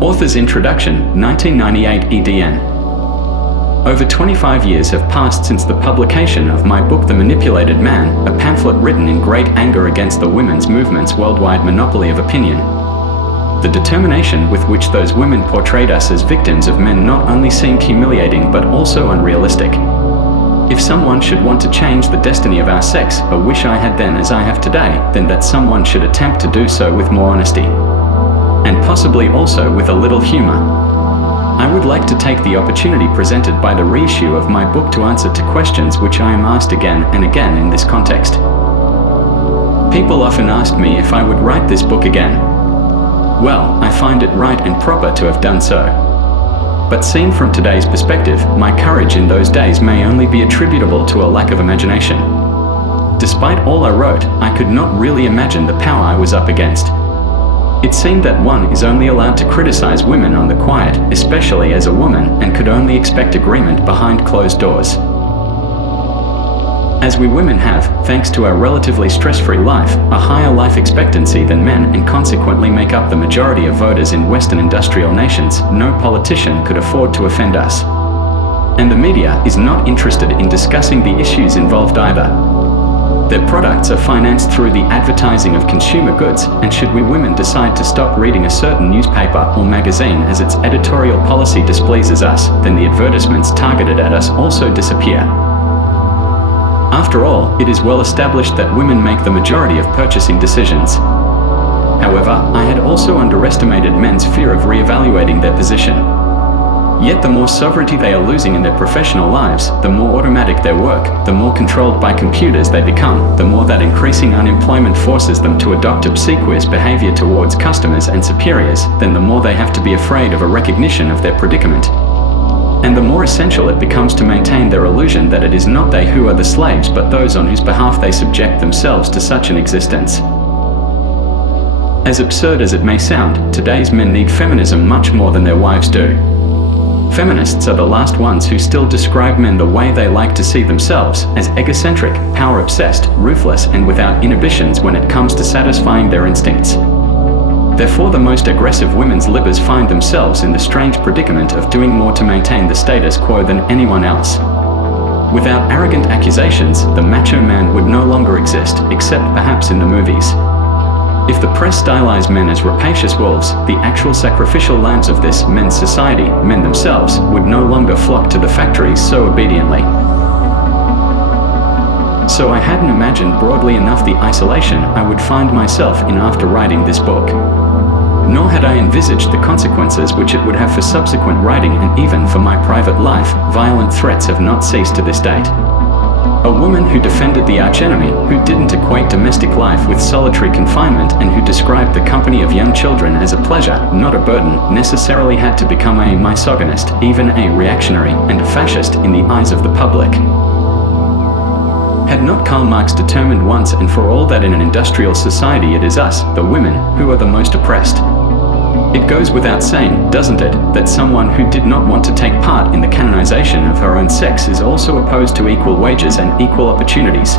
Author's Introduction, 1998 EDN. Over 25 years have passed since the publication of my book The Manipulated Man, a pamphlet written in great anger against the women's movement's worldwide monopoly of opinion. The determination with which those women portrayed us as victims of men not only seemed humiliating but also unrealistic. If someone should want to change the destiny of our sex, a wish I had then as I have today, then that someone should attempt to do so with more honesty. And possibly also with a little humor. I would like to take the opportunity presented by the reissue of my book to answer to questions which I am asked again and again in this context. People often ask me if I would write this book again. Well, I find it right and proper to have done so. But seen from today's perspective, my courage in those days may only be attributable to a lack of imagination. Despite all I wrote, I could not really imagine the power I was up against. It seemed that one is only allowed to criticize women on the quiet, especially as a woman, and could only expect agreement behind closed doors. As we women have, thanks to our relatively stress-free life, a higher life expectancy than men and consequently make up the majority of voters in Western industrial nations, no politician could afford to offend us. And the media is not interested in discussing the issues involved either. Their products are financed through the advertising of consumer goods, and should we women decide to stop reading a certain newspaper or magazine as its editorial policy displeases us, then the advertisements targeted at us also disappear. After all, it is well established that women make the majority of purchasing decisions. However, I had also underestimated men's fear of re-evaluating their position. Yet the more sovereignty they are losing in their professional lives, the more automatic their work, the more controlled by computers they become, the more that increasing unemployment forces them to adopt obsequious behavior towards customers and superiors, then the more they have to be afraid of a recognition of their predicament. And the more essential it becomes to maintain their illusion that it is not they who are the slaves but those on whose behalf they subject themselves to such an existence. As absurd as it may sound, today's men need feminism much more than their wives do. Feminists are the last ones who still describe men the way they like to see themselves, as egocentric, power-obsessed, ruthless, and without inhibitions when it comes to satisfying their instincts. Therefore, the most aggressive women's libbers find themselves in the strange predicament of doing more to maintain the status quo than anyone else. Without arrogant accusations, the macho man would no longer exist, except perhaps in the movies. If the press stylize men as rapacious wolves, the actual sacrificial lambs of this men's society, men themselves, would no longer flock to the factories so obediently. So I hadn't imagined broadly enough the isolation I would find myself in after writing this book. Nor had I envisaged the consequences which it would have for subsequent writing, and even for my private life. Violent threats have not ceased to this date. A woman who defended the archenemy, who didn't equate domestic life with solitary confinement, and who described the company of young children as a pleasure, not a burden, necessarily had to become a misogynist, even a reactionary, and a fascist in the eyes of the public. Had not Karl Marx determined once and for all that in an industrial society it is us, the women, who are the most oppressed? It goes without saying, doesn't it, that someone who did not want to take part in the canonization of her own sex is also opposed to equal wages and equal opportunities.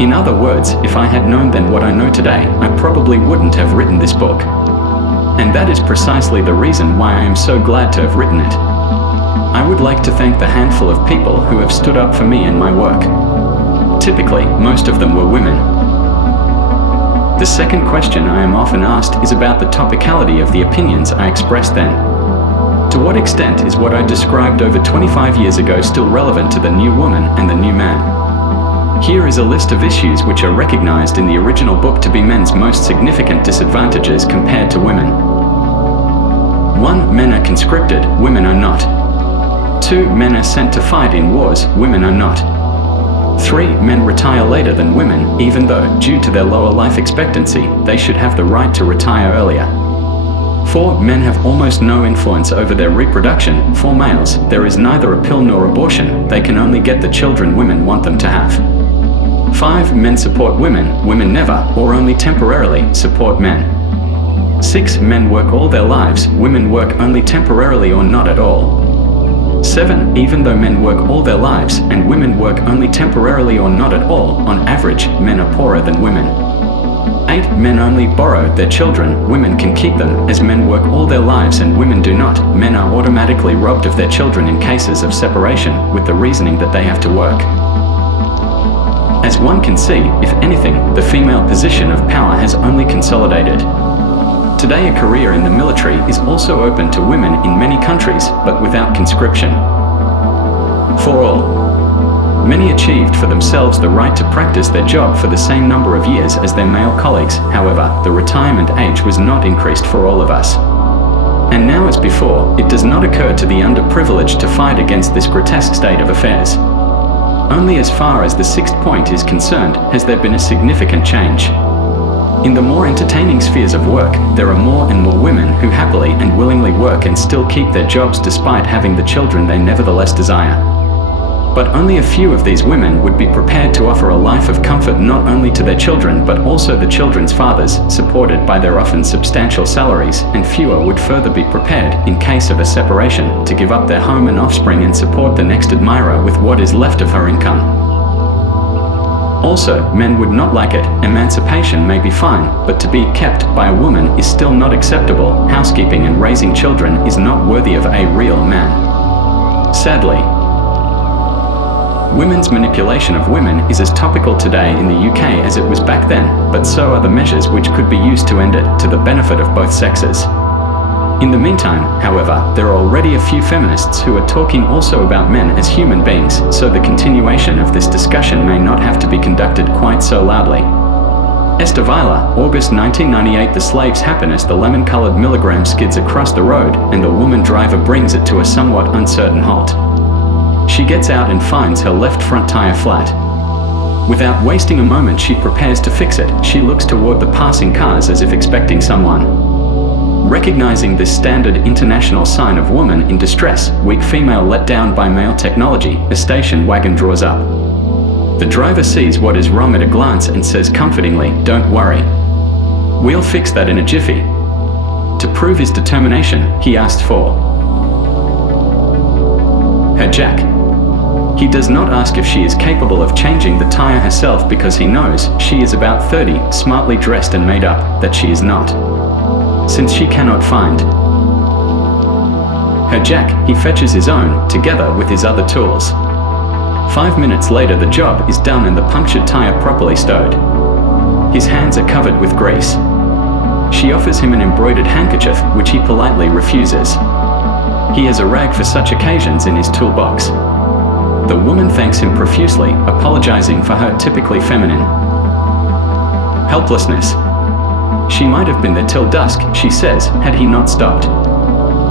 In other words, if I had known then what I know today, I probably wouldn't have written this book. And that is precisely the reason why I am so glad to have written it. I would like to thank the handful of people who have stood up for me and my work. Typically, most of them were women. The second question I am often asked is about the topicality of the opinions I expressed then. To what extent is what I described over 25 years ago still relevant to the new woman and the new man? Here is a list of issues which are recognized in the original book to be men's most significant disadvantages compared to women. 1. Men are conscripted, women are not. 2. Men are sent to fight in wars, women are not. 3. Men retire later than women, even though, due to their lower life expectancy, they should have the right to retire earlier. 4. Men have almost no influence over their reproduction. For males, there is neither a pill nor abortion, they can only get the children women want them to have. 5. Men support women, women never, or only temporarily, support men. 6. Men work all their lives, women work only temporarily or not at all. 7. Even though men work all their lives, and women work only temporarily or not at all, on average, men are poorer than women. 8. Men only borrow their children, women can keep them, as men work all their lives and women do not. Men are automatically robbed of their children in cases of separation, with the reasoning that they have to work. As one can see, if anything, the female position of power has only consolidated. Today, a career in the military is also open to women in many countries, but without conscription. For all. Many achieved for themselves the right to practice their job for the same number of years as their male colleagues. However, the retirement age was not increased for all of us. And now as before, it does not occur to the underprivileged to fight against this grotesque state of affairs. Only as far as the 6th point is concerned has there been a significant change. In the more entertaining spheres of work, there are more and more women who happily and willingly work and still keep their jobs despite having the children they nevertheless desire. But only a few of these women would be prepared to offer a life of comfort not only to their children but also the children's fathers, supported by their often substantial salaries, and fewer would further be prepared, in case of a separation, to give up their home and offspring and support the next admirer with what is left of her income. Also, men would not like it. Emancipation may be fine, but to be kept by a woman is still not acceptable. Housekeeping and raising children is not worthy of a real man. Sadly, women's manipulation of women is as topical today in the UK as it was back then, but so are the measures which could be used to end it, to the benefit of both sexes. In the meantime, however, there are already a few feminists who are talking also about men as human beings, so the continuation of this discussion may not have to be conducted quite so loudly. Esther Vilar, August 1998. The slave's happiness. The lemon-colored milligram skids across the road, and the woman driver brings it to a somewhat uncertain halt. She gets out and finds her left front tire flat. Without wasting a moment, she prepares to fix it. She looks toward the passing cars as if expecting someone. Recognizing this standard international sign of woman in distress, weak female let down by male technology, a station wagon draws up. The driver sees what is wrong at a glance and says comfortingly, "Don't worry. We'll fix that in a jiffy." To prove his determination, he asks for her jack. He does not ask if she is capable of changing the tire herself because he knows she is about 30, smartly dressed and made up, that she is not. Since she cannot find her jack, he fetches his own, together with his other tools. 5 minutes later, the job is done and the punctured tire properly stowed. His hands are covered with grease. She offers him an embroidered handkerchief, which he politely refuses. He has a rag for such occasions in his toolbox. The woman thanks him profusely, apologizing for her typically feminine helplessness. She might have been there till dusk, she says, had he not stopped.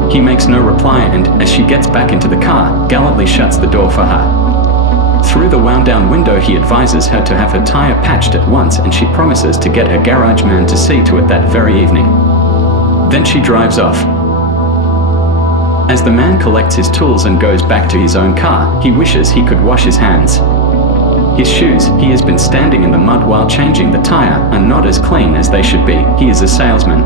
He makes no reply and, as she gets back into the car, gallantly shuts the door for her. Through the wound-down window, he advises her to have her tire patched at once, and she promises to get her garage man to see to it that very evening. Then she drives off. As the man collects his tools and goes back to his own car, he wishes he could wash his hands. His shoes, he has been standing in the mud while changing the tire, are not as clean as they should be. He is a salesman.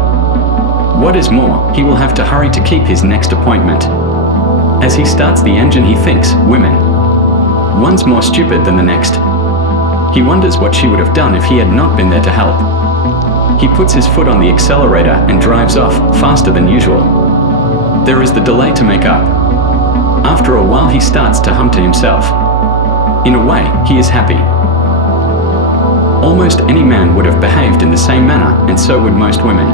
What is more, he will have to hurry to keep his next appointment. As he starts the engine, he thinks, women. One's more stupid than the next. He wonders what she would have done if he had not been there to help. He puts his foot on the accelerator and drives off, faster than usual. There is the delay to make up. After a while, he starts to hum to himself. In a way, he is happy. Almost any man would have behaved in the same manner, and so would most women.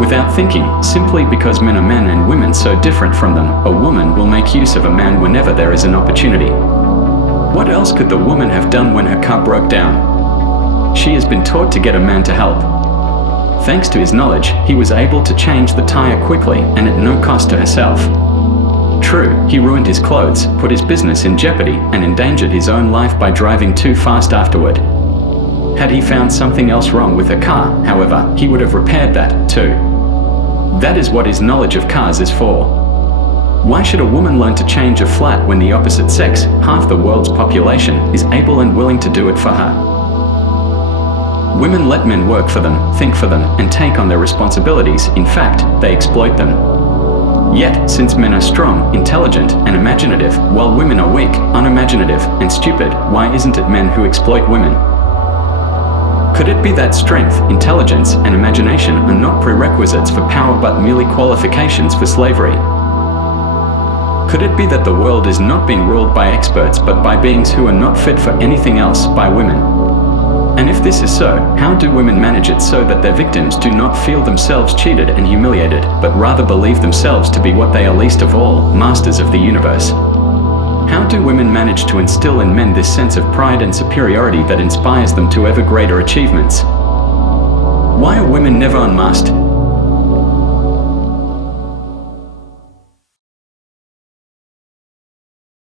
Without thinking, simply because men are men and women so different from them, a woman will make use of a man whenever there is an opportunity. What else could the woman have done when her car broke down? She has been taught to get a man to help. Thanks to his knowledge, he was able to change the tire quickly and at no cost to herself. True, he ruined his clothes, put his business in jeopardy, and endangered his own life by driving too fast afterward. Had he found something else wrong with her car, however, he would have repaired that, too. That is what his knowledge of cars is for. Why should a woman learn to change a flat when the opposite sex, half the world's population, is able and willing to do it for her? Women let men work for them, think for them, and take on their responsibilities. In fact, they exploit them. Yet, since men are strong, intelligent, and imaginative, while women are weak, unimaginative, and stupid, why isn't it men who exploit women? Could it be that strength, intelligence, and imagination are not prerequisites for power but merely qualifications for slavery? Could it be that the world is not being ruled by experts but by beings who are not fit for anything else, by women? And if this is so, how do women manage it so that their victims do not feel themselves cheated and humiliated, but rather believe themselves to be what they are least of all, masters of the universe? How do women manage to instill in men this sense of pride and superiority that inspires them to ever greater achievements? Why are women never unmasked?